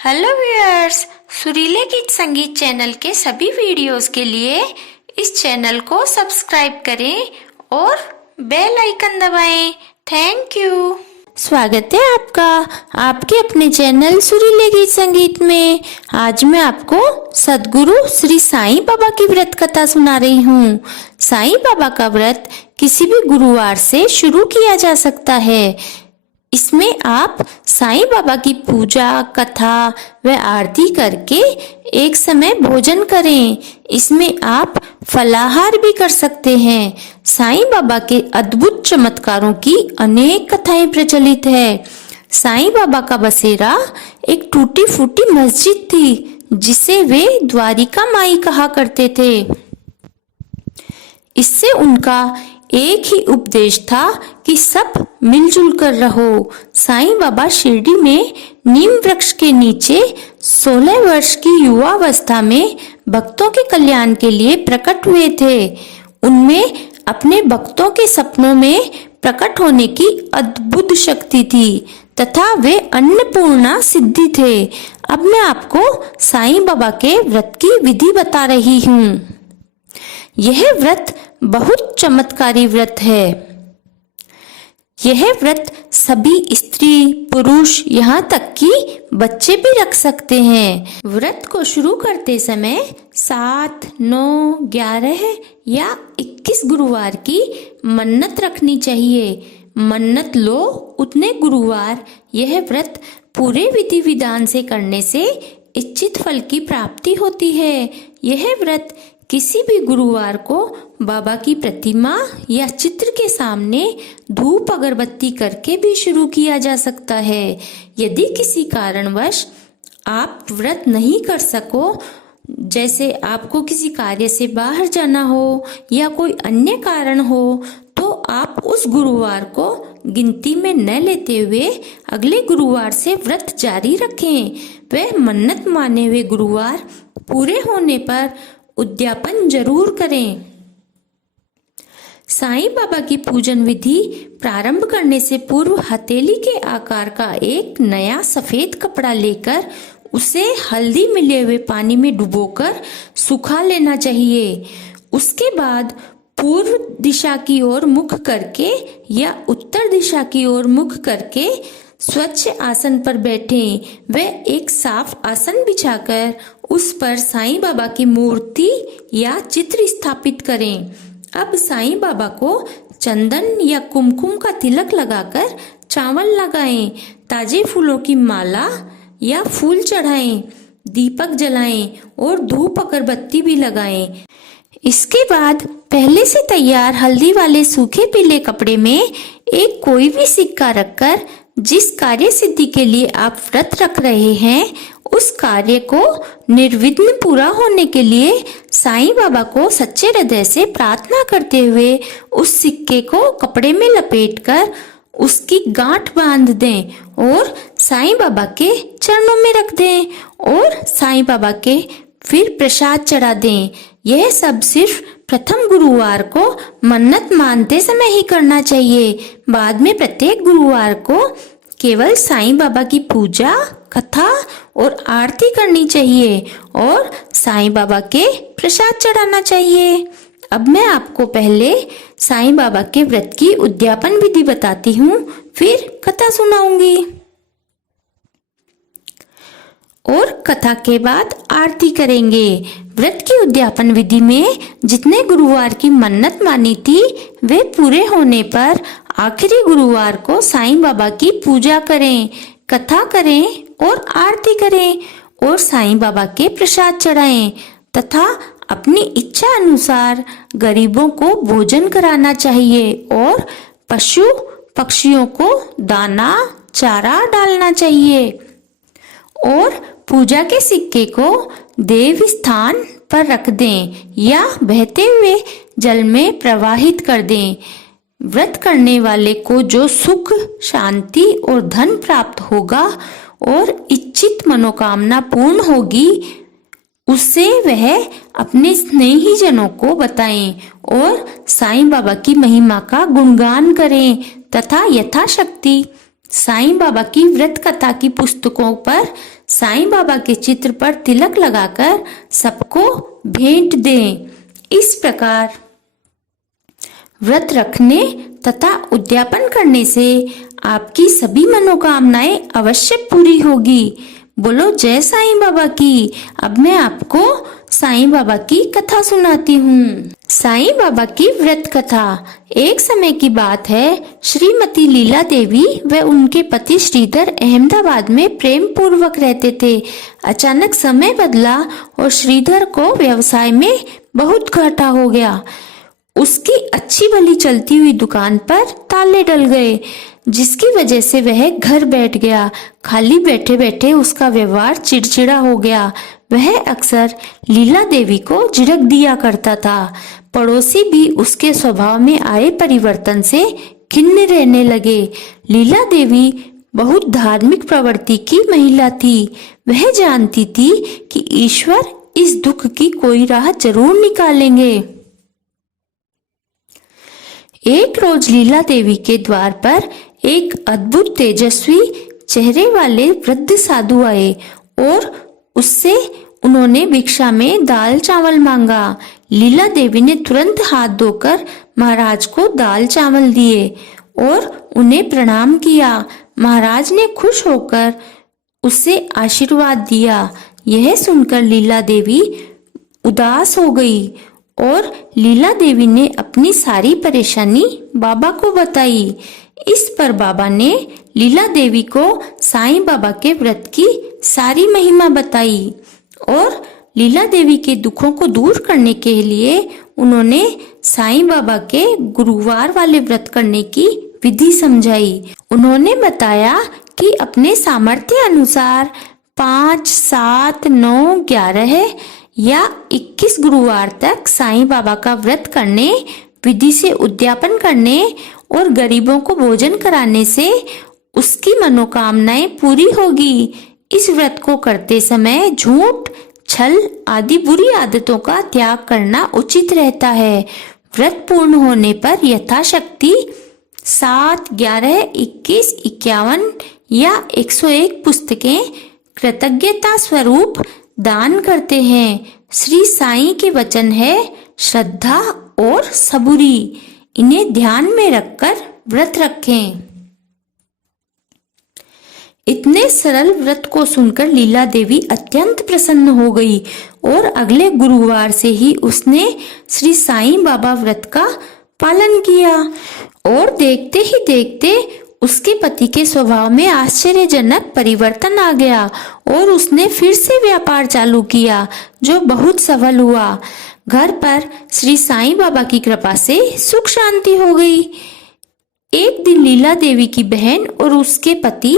Hello viewers, सुरीले गीत संगीत channel के सभी वीडियोस के लिए इस चैनल को सब्सक्राइब करें और बेल आइकन दबाएं। Thank you. स्वागत है आपका आपके अपने चैनल सुरीले गीत संगीत में। आज मैं आपको सद्गुरु श्री साईं बाबा की व्रत कथा सुना रही हूँ। साईं बाबा का व्रत किसी भी गुरुवार से शुरू किया जा सकता है। इसमें आप साईं बाबा की पूजा, कथा व आरती करके एक समय भोजन करें। इसमें आप फलाहार भी कर सकते हैं। साईं बाबा के अद्भुत चमत्कारों की अनेक कथाएं प्रचलित है। साईं बाबा का बसेरा एक टूटी फूटी मस्जिद थी, जिसे वे द्वारिका माई कहा करते थे। इससे उनका एक ही उपदेश था कि सब मिलजुल कर रहो। साईं बाबा शिरडी में नीम वृक्ष के नीचे 16 वर्ष की युवावस्था में भक्तों के कल्याण के लिए प्रकट हुए थे। उनमें अपने भक्तों के सपनों में प्रकट होने की अद्भुत शक्ति थी तथा वे अन्नपूर्णा सिद्धि थे। अब मैं आपको साईं बाबा के व्रत की विधि बता रही हूँ। यह व्रत बहुत चमत्कारी व्रत है। यह व्रत सभी स्त्री, पुरुष, यहाँ तक कि बच्चे भी रख सकते हैं। व्रत को शुरू करते समय 7, 9, 11 या 21 गुरुवार की मन्नत रखनी चाहिए। मन्नत लो उतने गुरुवार यह व्रत पूरे विधि विधान से करने से इच्छित फल की प्राप्ति होती है। यह व्रत किसी भी गुरुवार को बाबा की प्रतिमा या चित्र के सामने धूप अगरबत्ती करके भी शुरू किया जा सकता है। यदि किसी कारणवश आप व्रत नहीं कर सको, जैसे आपको किसी कार्य से बाहर जाना हो या कोई अन्य कारण हो, तो आप उस गुरुवार को गिनती में न लेते हुए अगले गुरुवार से व्रत जारी रखें। वह मन्नत माने हुए गुरुवार पूरे होने पर उद्यापन जरूर करें। साईं बाबा की पूजन विधि प्रारंभ करने से पूर्व हथेली के आकार का एक नया सफेद कपड़ा लेकर उसे हल्दी मिले हुए पानी में डुबोकर सुखा लेना चाहिए। उसके बाद पूर्व दिशा की ओर मुख करके या उत्तर दिशा की ओर मुख करके स्वच्छ आसन पर बैठें। वे एक साफ आसन बिछाकर उस पर साईं बाबा की मूर्ति या चित्र स्थापित करें। अब साईं बाबा को चंदन या कुमकुम का तिलक लगाकर चावल लगाएं, ताजे फूलों की माला या फूल चढ़ाएं, दीपक जलाएं और धूप अगरबत्ती भी लगाएं। इसके बाद पहले से तैयार हल्दी वाले सूखे पीले कपड़े में एक कोई भी सिक्का रखकर जिस कार्य सिद्धि के लिए आप व्रत रख रहे हैं, उस कार्य को निर्विघ्न पूरा होने के लिए साईं बाबा को सच्चे हृदय से प्रार्थना करते हुए उस सिक्के को कपड़े में लपेटकर उसकी गांठ बांध दें और साईं बाबा के चरणों में रख दें और साईं बाबा के फिर प्रसाद चढ़ा दें। यह सब सिर्फ प्रथम गुरुवार को मन्नत मानते समय ही करना चाहिए। बाद में प्रत्येक गुरुवार को केवल साईं बाबा की पूजा, कथा और आरती करनी चाहिए और साईं बाबा के प्रसाद चढ़ाना चाहिए। अब मैं आपको पहले साईं बाबा के व्रत की उद्यापन विधि बताती हूँ, फिर कथा सुनाऊंगी और कथा के बाद आरती करेंगे। व्रत की उद्यापन विधि में जितने गुरुवार की मन्नत मानी थी, वे पूरे होने पर आखिरी गुरुवार को साईं बाबा की पूजा करें, कथा करें और आरती करें और साईं बाबा के प्रसाद चढ़ाएं तथा अपनी इच्छा अनुसार गरीबों को भोजन कराना चाहिए और पशु पक्षियों को दाना चारा डालना चाहिए और पूजा के सिक्के को देव स्थान पर रख दें या बहते हुए जल में प्रवाहित कर दें। व्रत करने वाले को जो सुख, शांति और धन प्राप्त होगा और इच्छित मनोकामना पूर्ण होगी, उससे वह अपने स्नेही जनों को बताएं और साईं बाबा की महिमा का गुणगान करें तथा यथाशक्ति साईं बाबा की व्रत कथा की पुस्तकों पर साईं बाबा के चित्र पर तिलक लगाकर सबको भेंट दें। इस प्रकार व्रत रखने तथा उद्यापन करने से आपकी सभी मनोकामनाएं अवश्य पूरी होगी। बोलो जय साईं बाबा की। अब मैं आपको साईं बाबा की कथा सुनाती हूँ। साईं बाबा की व्रत कथा। एक समय की बात है, श्रीमती लीला देवी व उनके पति श्रीधर अहमदाबाद में प्रेम पूर्वक रहते थे। अचानक समय बदला और श्रीधर को व्यवसाय में बहुत घाटा हो गया। उसकी अच्छी भली चलती हुई दुकान पर ताले डल गए, जिसकी वजह से वह घर बैठ गया। खाली बैठे बैठे उसका व्यवहार चिड़चिड़ा हो गया। वह अक्सर लीला देवी को झिड़क दिया करता था। पड़ोसी भी उसके स्वभाव में आए परिवर्तन से खिन्न रहने लगे। लीला देवी बहुत धार्मिक प्रवृत्ति की महिला थी। वह जानती थी कि ईश्वर इस दुख की कोई राह जरूर निकालेंगे। एक रोज लीला देवी के द्वार पर एक अद्भुत तेजस्वी चेहरे वाले वृद्ध साधु आए और उससे उन्होंने भिक्षा में दाल चावल मांगा। लीला देवी ने तुरंत हाथ धोकर महाराज को दाल चावल दिए और उन्हें प्रणाम किया। महाराज ने खुश होकर उसे आशीर्वाद दिया। यह सुनकर लीला देवी उदास हो गई और लीला देवी ने अपनी सारी परेशानी बाबा को बताई। इस पर बाबा ने लीला देवी को साईं बाबा के व्रत की सारी महिमा बताई और लीला देवी के दुखों को दूर करने के लिए उन्होंने साईं बाबा के गुरुवार वाले व्रत करने की विधि समझाई। उन्होंने बताया कि अपने सामर्थ्य अनुसार 5, 7, 9, 11 या 21 गुरुवार तक साईं बाबा का व्रत करने, विधि से उद्यापन करने और गरीबों को भोजन कराने से उसकी मनोकामनाएं पूरी होगी। इस व्रत को करते समय झूठ, छल आदि बुरी आदतों का त्याग करना उचित रहता है। व्रत पूर्ण होने पर यथाशक्ति 7, 11, 21, 51 या 101 पुस्तकें कृतज्ञता स्वरूप दान करते हैं। श्री साईं के वचन है श्रद्धा और सबूरी। इन्हें ध्यान में रखकर व्रत रखें। इतने सरल व्रत को सुनकर लीला देवी अत्यंत प्रसन्न हो गई और अगले गुरुवार से ही उसने श्री साईं बाबा व्रत का पालन किया और देखते ही देखते उसके पति के स्वभाव में आश्चर्यजनक परिवर्तन आ गया और उसने फिर से व्यापार चालू किया, जो बहुत सफल हुआ। घर पर श्री साईं बाबा की कृपा से सुख शांति हो गई। एक दिन लीला देवी की बहन और उसके पति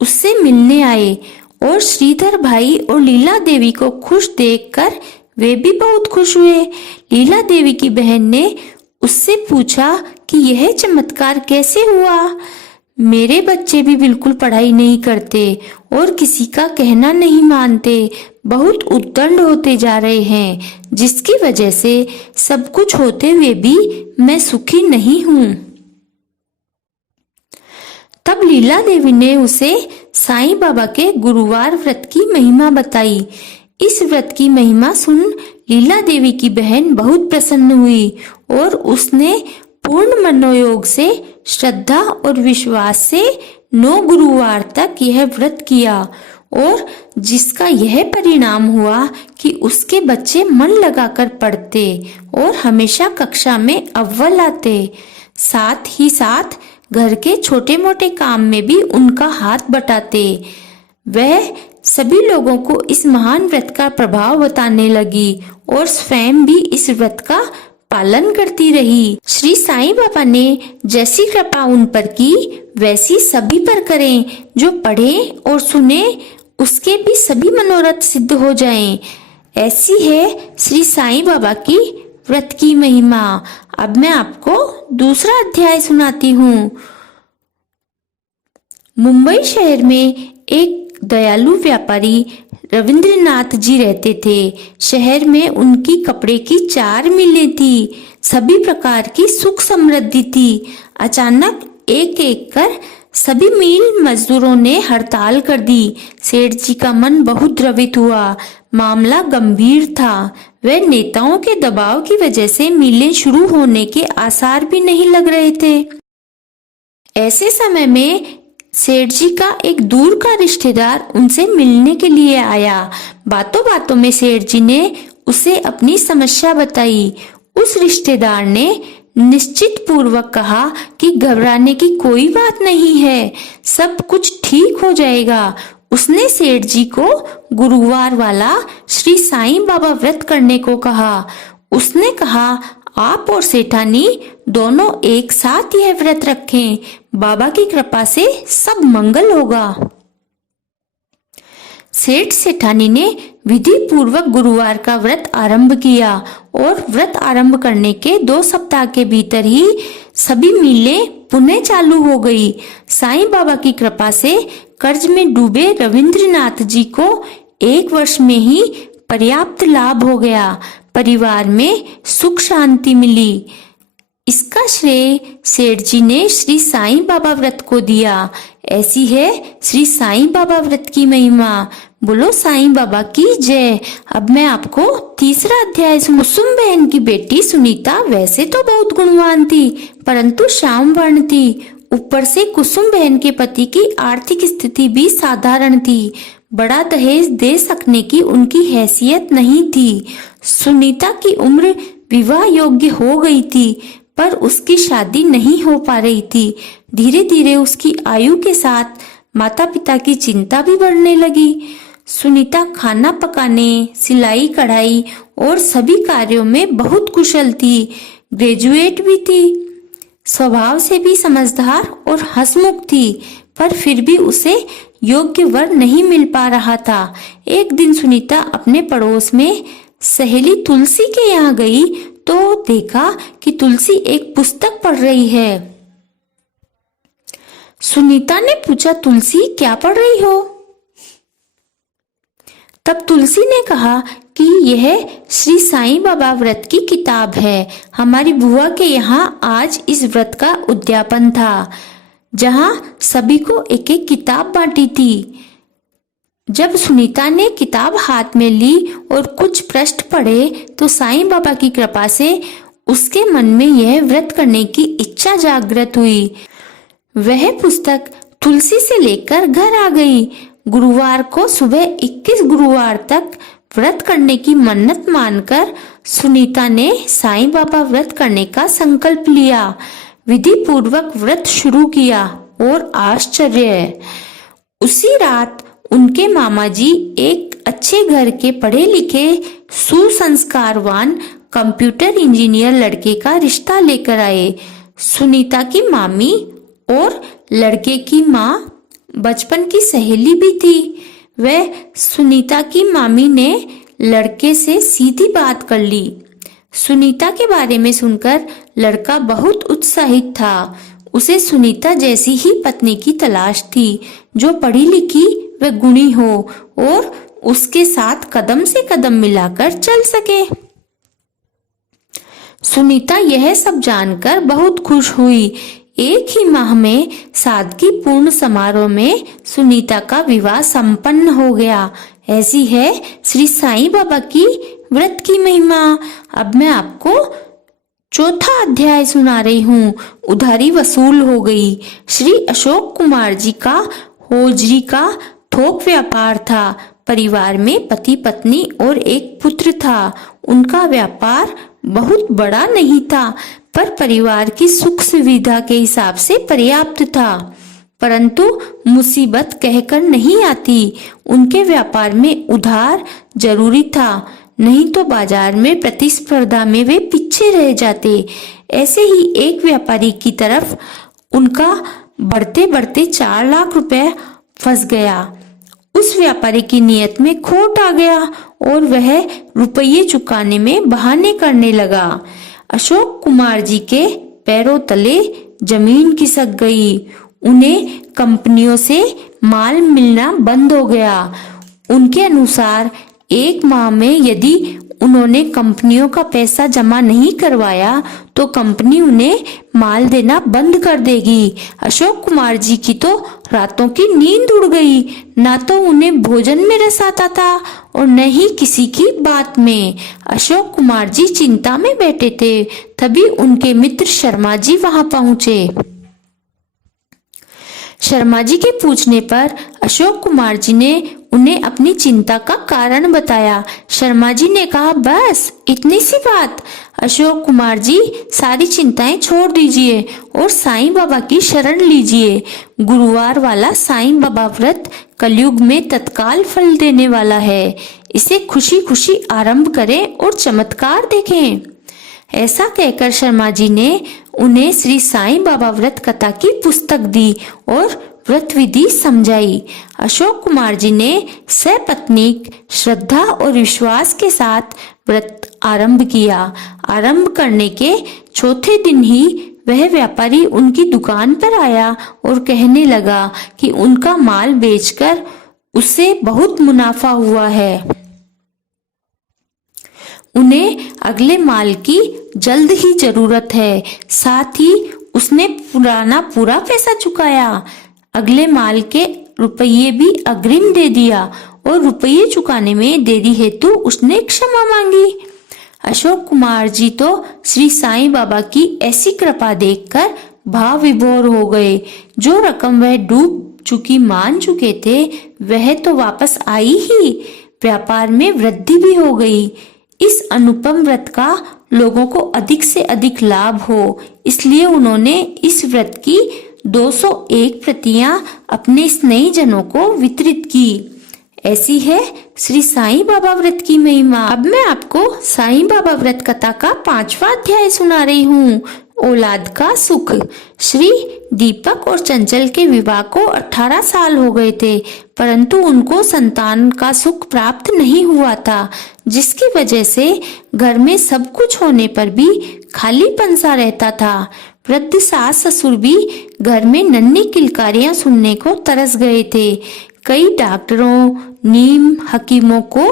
उससे मिलने आए और श्रीधर भाई और लीला देवी को खुश देखकर वे भी बहुत खुश हुए। लीला देवी की बहन ने उससे पूछा कि यह चमत्कार कैसे हुआ। मेरे बच्चे भी बिल्कुल पढ़ाई नहीं करते और किसी का कहना नहीं मानते, बहुत उद्दंड होते जा रहे हैं, जिसकी वजह से सब कुछ होते हुए भी मैं सुखी नहीं हूँ। तब लीला देवी ने उसे साईं बाबा के गुरुवार व्रत की महिमा बताई। इस व्रत की महिमा सुन लीला देवी की बहन बहुत प्रसन्न हुई और उसने पूर्ण मनोयोग से, श्रद्धा और विश्वास से 9 गुरुवार तक यह व्रत किया और जिसका यह परिणाम हुआ कि उसके बच्चे मन लगाकर पढ़ते और हमेशा कक्षा में अव्वल आते। साथ ही साथ घर के छोटे मोटे काम में भी उनका हाथ बटाते। वह सभी लोगों को इस महान व्रत का प्रभाव बताने लगी और स्वयं भी इस व्रत का पालन करती रही। श्री साईं बाबा ने जैसी कृपा उन पर की वैसी सभी पर करें। जो पढ़े और सुने उसके भी सभी मनोरथ सिद्ध हो जाएं। ऐसी है श्री साईं बाबा की व्रत की महिमा। अब मैं आपको दूसरा अध्याय सुनाती हूँ। मुंबई शहर में एक दयालु व्यापारी रविंद्रनाथ जी रहते थे। शहर में उनकी कपड़े की 4 मिलें थी। सभी प्रकार की सुख समृद्धि थी। अचानक एक एक कर सभी मिल मजदूरों ने हड़ताल कर दी। सेठ जी का मन बहुत द्रवित हुआ। मामला गंभीर था। वह नेताओं के दबाव की वजह से मिलें शुरू होने के आसार भी नहीं लग रहे थे। ऐसे समय में सेठ जी का एक दूर का रिश्तेदार उनसे मिलने के लिए आया। बातों बातों में सेठ जी ने उसे अपनी समस्या बताई। उस रिश्तेदार ने निश्चित पूर्वक कहा कि घबराने की कोई बात नहीं है, सब कुछ ठीक हो जाएगा। उसने सेठ जी को गुरुवार वाला श्री साईं बाबा व्रत करने को कहा। उसने कहा, आप और सेठानी दोनों एक साथ यह व्रत रखें, बाबा की कृपा से सब मंगल होगा। सेठ सेठानी ने विधि पूर्वक गुरुवार का व्रत आरंभ किया और व्रत आरंभ करने के 2 सप्ताह के भीतर ही सभी मिलें पुनः चालू हो गई। साईं बाबा की कृपा से कर्ज में डूबे रविंद्रनाथ जी को 1 वर्ष में ही पर्याप्त लाभ हो गया। परिवार में सुख शांति मिली। इसका श्रेय सेठ जी ने श्री साईं बाबा व्रत को दिया। ऐसी है श्री साईं बाबा व्रत की महिमा। बोलो साईं बाबा की जय। अब मैं आपको 3रा अध्याय कुसुम बहन की बेटी सुनीता वैसे तो बहुत गुणवान थी, परंतु श्याम वर्ण थी। ऊपर से कुसुम बहन के पति की आर्थिक स्थिति भी साधारण थी। बड़ा दहेज दे सकने की उनकी हैसियत नहीं थी। सुनीता की उम्र विवाह योग्य हो गई थी, पर उसकी शादी नहीं हो पा रही थी। धीरे धीरे उसकी आयु के साथ माता पिता की चिंता भी बढ़ने लगी। सुनीता खाना पकाने, सिलाई कढ़ाई और सभी कार्यों में बहुत कुशल थी। ग्रेजुएट भी थी, स्वभाव से भी समझदार और हंसमुख थी, पर फिर भी उसे योग्य वर नहीं मिल पा रहा था। एक दिन सुनीता अपने पड़ोस में सहेली तुलसी के यहाँ गई तो देखा कि तुलसी एक पुस्तक पढ़ रही है। सुनीता ने पूछा, तुलसी क्या पढ़ रही हो? तब तुलसी ने कहा कि यह श्री साईं बाबा व्रत की किताब है। हमारी बुआ के यहाँ आज इस व्रत का उद्यापन था, जहाँ सभी को एक एक किताब बांटी थी। जब सुनीता ने किताब हाथ में ली और कुछ पृष्ठ पढ़े तो साईं बाबा की कृपा से उसके मन में यह व्रत करने की इच्छा जागृत हुई। वह पुस्तक तुलसी से लेकर घर आ गई। गुरुवार को सुबह 21 गुरुवार तक व्रत करने की मन्नत मानकर सुनीता ने साईं बाबा व्रत करने का संकल्प लिया। विधि पूर्वक व्रत शुरू किया और आश्चर्य, उसी रात उनके मामा जी एक अच्छे घर के पढ़े लिखे सुसंस्कारवान कंप्यूटर इंजीनियर लड़के का रिश्ता लेकर आए। सुनीता की मामी और लड़के की माँ बचपन की सहेली भी थी। वह सुनीता की मामी ने लड़के से सीधी बात कर ली। सुनीता के बारे में सुनकर लड़का बहुत उत्साहित था। उसे सुनीता जैसी ही पत्नी की तलाश थी, जो पढ़ी लिखी व गुणी हो और उसके साथ कदम से कदम मिलाकर चल सके। सुनीता यह सब जानकर बहुत खुश हुई। एक ही माह में सादगी पूर्ण समारोह में सुनीता का विवाह संपन्न हो गया। ऐसी है श्री साईं बाबा की व्रत की महिमा। अब मैं आपको 4था अध्याय सुना रही हूँ। उधारी वसूल हो गई। श्री अशोक कुमार जी का होजरी का थोक व्यापार था। परिवार में पति पत्नी और एक पुत्र था। उनका व्यापार बहुत बड़ा नहीं था, पर परिवार की सुख सुविधा के हिसाब से पर्याप्त था। परंतु मुसीबत कहकर नहीं आती। उनके व्यापार में उधार जरूरी था, नहीं तो बाजार में प्रतिस्पर्धा में वे पीछे रह जाते। ऐसे ही एक व्यापारी की तरफ उनका बढ़ते बढ़ते 4 लाख रुपए फंस गया। उस व्यापारी की नियत में खोट आ गया और वह रुपये चुकाने में बहाने करने लगा। अशोक कुमार जी के पैरों तले जमीन खिसक गई। उन्हें कंपनियों से माल मिलना बंद हो गया। उनके अनुसार 1 माह में यदि उन्होंने कंपनियों का पैसा जमा नहीं करवाया तो कंपनी उन्हें माल देना बंद कर देगी। अशोक कुमार जी की तो रातों की नींद उड़ गई। ना तो उन्हें भोजन में रस आता था और न ही किसी की बात में। अशोक कुमार जी चिंता में बैठे थे, तभी उनके मित्र शर्मा जी वहां पहुंचे। शर्मा जी के पूछने पर अशोक कुमार जी ने उन्हें अपनी चिंता का कारण बताया। शर्मा जी ने कहा, बस इतनी सी बात। अशोक कुमार जी, सारी चिंताएं छोड़ दीजिए और साईं बाबा की शरण लीजिए। गुरुवार वाला साईं बाबा व्रत कलयुग में तत्काल फल देने वाला है। इसे खुशी खुशी आरंभ करें और चमत्कार देखें। ऐसा कहकर शर्मा जी ने उन्हें श्री साईं बाबा व्रत कथा की पुस्तक दी और व्रत विधि समझाई। अशोक कुमार जी ने सपत्नीक श्रद्धा और विश्वास के साथ व्रत आरंभ किया। आरंभ करने के चौथे दिन ही वह व्यापारी उनकी दुकान पर आया और कहने लगा कि उनका माल बेचकर उसे बहुत मुनाफा हुआ है। उन्हें अगले माल की जल्द ही जरूरत है। साथ ही उसने पुराना पूरा पैसा चुकाया। अगले माल के रुपये भी अग्रिम दे दिया और रुपये चुकाने में देरी हेतु उसने क्षमा मांगी। अशोक कुमार जी तो श्री साईं बाबा की ऐसी कृपा देखकर भाव विभोर हो गए। जो रकम वह डूब चुकी मान चुके थे वह तो वापस आई ही, व्यापार में वृद्धि भी हो गई। इस अनुपम व्रत का लोगों को अधिक से अधिक लाभ हो, इसलिए उन्होंने इस व्रत की 201 प्रतियां अपने स्नेहीजनों को वितरित की। ऐसी है श्री साईं बाबा व्रत की महिमा। अब मैं आपको साईं बाबा व्रत कथा का 5वां अध्याय सुना रही हूँ, औलाद का सुख। श्री दीपक और चंचल के विवाह को 18 साल हो गए थे, परंतु उनको संतान का सुख प्राप्त नहीं हुआ था, जिसकी वजह से घर में सब कुछ होने पर भी खालीपन सा रहता था। वृद्ध सास ससुर भी घर में नन्ही किलकारियां सुनने को तरस गए थे। कई डॉक्टरों, नीम हकीमों को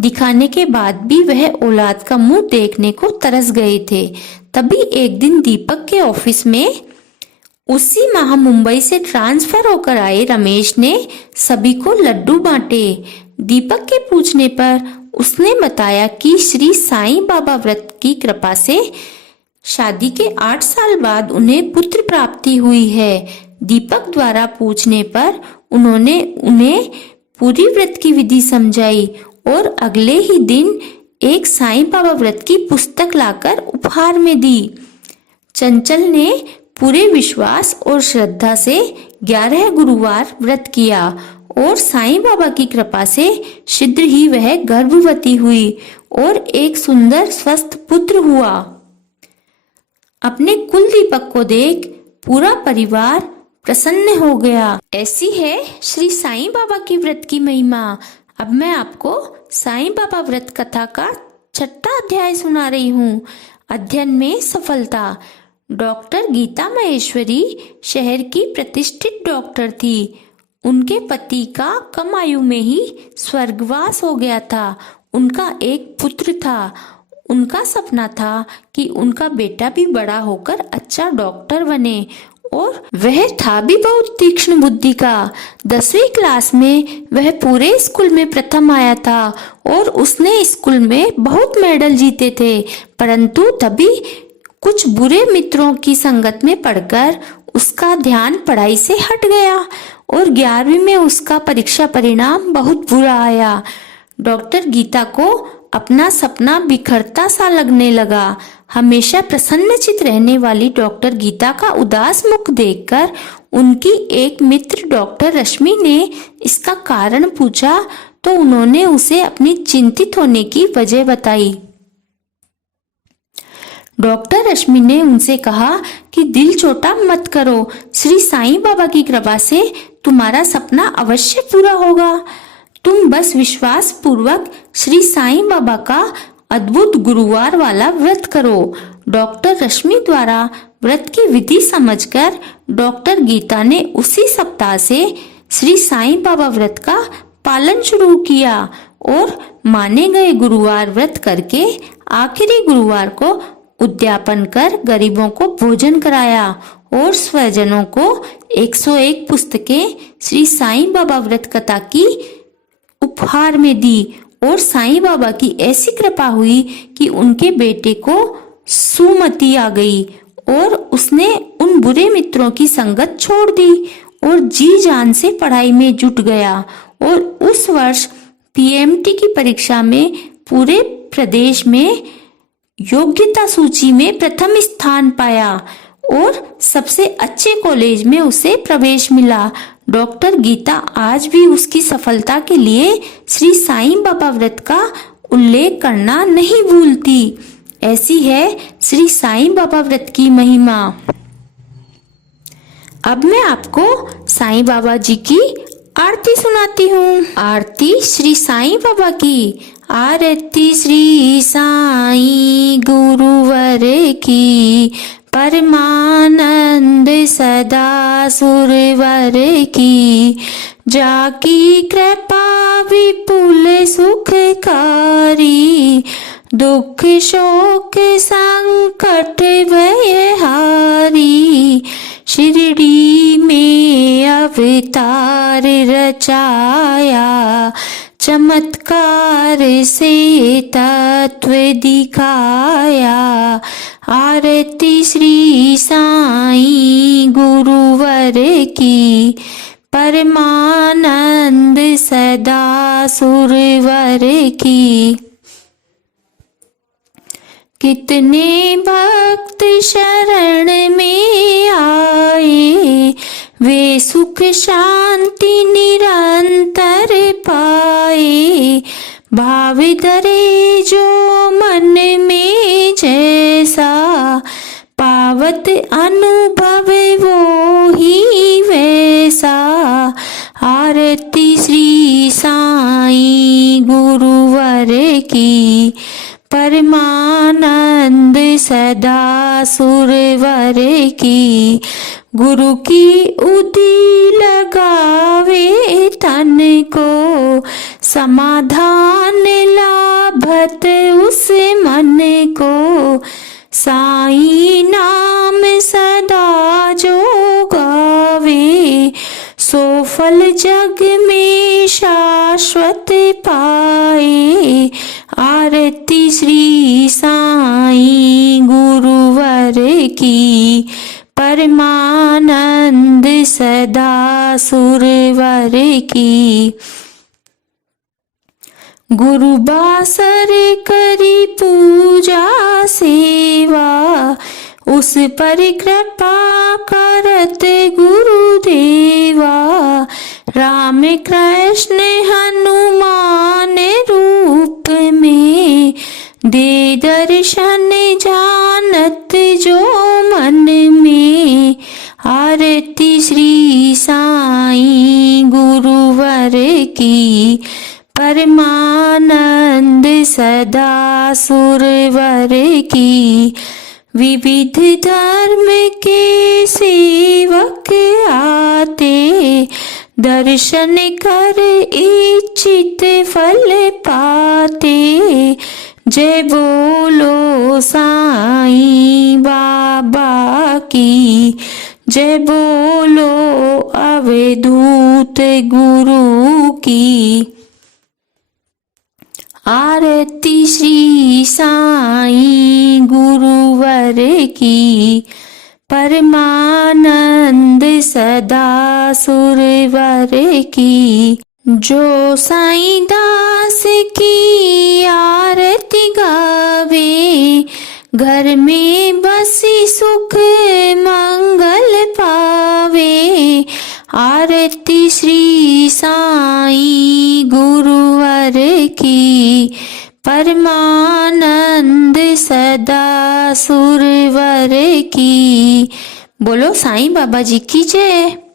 दिखाने के बाद भी वह औलाद का मुंह देखने को तरस गए थे। तभी एक दिन दीपक के ऑफिस में उसी माह मुंबई से ट्रांसफर होकर आए रमेश ने सभी को लड्डू बांटे। दीपक के पूछने पर उसने बताया कि श्री साईं बाबा व्रत की कृपा से शादी के 8 साल बाद उन्हें पुत्र प्राप्ति हुई है। दीपक द्वारा पूछने पर उन्होंने उन्हें पूरी व्रत की विधि समझाई और अगले ही दिन एक साईं बाबा व्रत की पुस्तक लाकर उपहार में दी। चंचल ने पूरे विश्वास और श्रद्धा से 11 गुरुवार व्रत किया और साईं बाबा की कृपा से शीघ्र ही वह गर्भवती हुई और एक सुंदर स्वस्थ पुत्र हुआ। अपने कुल दीपक को देख पूरा परिवार प्रसन्न हो गया। ऐसी है श्री साईं बाबा की व्रत की महिमा। अब मैं आपको साईं बाबा व्रत कथा का 6वां अध्याय सुना रही हूँ, अध्ययन में सफलता। डॉक्टर गीता महेश्वरी शहर की प्रतिष्ठित डॉक्टर थी। उनके पति का कम आयु में ही स्वर्गवास हो गया था। उनका एक पुत्र था। उनका सपना था कि उनका बेटा भी बड़ा होकर अच्छा डॉक्टर बने और वह था भी बहुत तीक्ष्ण बुद्धि का। 10वीं क्लास में वह पूरे स्कूल में प्रथम आया था और उसने स्कूल में बहुत मेडल जीते थे, परंतु तभी कुछ बुरे मित्रों की संगत में पड़कर उसका ध्यान पढ़ाई से हट गया और 11वीं में उसका परीक्षा परिणाम बहुत बुरा आया। डॉक्टर गीता को अपना सपना बिखरता सा लगने लगा। हमेशा प्रसन्नचित रहने वाली डॉक्टर गीता का उदास मुख देखकर उनकी एक मित्र डॉक्टर रश्मि ने इसका कारण पूछा तो उन्होंने उसे अपनी चिंतित होने की वजह बताई। डॉक्टर रश्मि ने उनसे कहा कि दिल छोटा मत करो, श्री साईं बाबा की कृपा से तुम्हारा सपना अवश्य पूरा होगा। तुम बस विश्वास पूर्वक श्री साईं बाबा का अद्भुत गुरुवार वाला व्रत करो। डॉक्टर रश्मि द्वारा व्रत की विधि समझकर डॉक्टर गीता ने उसी सप्ताह से श्री साईं बाबा व्रत का पालन शुरू किया और माने गए गुरुवार व्रत करके आखिरी गुरुवार को उद्यापन कर गरीबों को भोजन कराया और स्वजनों को 101 पुस्तकें श्री साईं बाबा व्रत कथा की उपहार में दी। और साईं बाबा की ऐसी कृपा हुई कि उनके बेटे को सुमति आ गई और उसने उन बुरे मित्रों की संगत छोड़ दी और जी जान से पढ़ाई में जुट गया और उस वर्ष पीएमटी की परीक्षा में पूरे प्रदेश में योग्यता सूची में प्रथम स्थान पाया और सबसे अच्छे कॉलेज में उसे प्रवेश मिला। डॉक्टर गीता आज भी उसकी सफलता के लिए श्री साईं बाबा व्रत का उल्लेख करना नहीं भूलती। ऐसी है श्री साईं बाबा व्रत की महिमा। अब मैं आपको साईं बाबा जी की आरती सुनाती हूँ। आरती श्री साईं बाबा की। आरती श्री साईं गुरुवर की, परमानंद सदा सुरवर की, जाकी कृपा विपुल सुखकारी, दुख शोक संकट भय हारी, शिरडी में अवतार रचाया, चमत्कार से तत्व दिखाया। आरती श्री साईं गुरुवर की, परमानंद सदा सुरवर की। कितने भक्त शरण में आए, वे सुख शांति निरंतर पाए। भाव धरे जो मन में जैसा, पावत अनुभव वो ही वैसा। आरती श्री साईं गुरुवर की, परमानंद सदा सुरवर की। गुरु की उदी लगावे तन को, समाधान लाभत उस मन को। साईं नाम सदा जो गावे, सो फल जग में शाश्वत पाए। आरती श्री साईं गुरुवर की, परमानंद सदा सुरवर की। गुरु बासर करी पूजा सेवा, उस पर कृपा करत गुरुदेवा। राम कृष्ण हनुमान रूप में, दे दर्शन जानत जो मन में। आरती श्री साईं गुरुवर की, परमानंद सदा सुरवर की। विविध धर्म के सेवक आते, दर्शन कर इच्छित फल पाते। जय बोलो साईं बाबा की, जय बोलो अवधूत गुरु की। आरती श्री साईं गुरुवर की, परमानंद सदा सुरवर की। जो साईं दास की आरती गावे, घर में बसी सुख मंगल पावे। आरती श्री साईं गुरुवर की, परमानंद सदा सुरवर की। बोलो साईं बाबा जी की जय।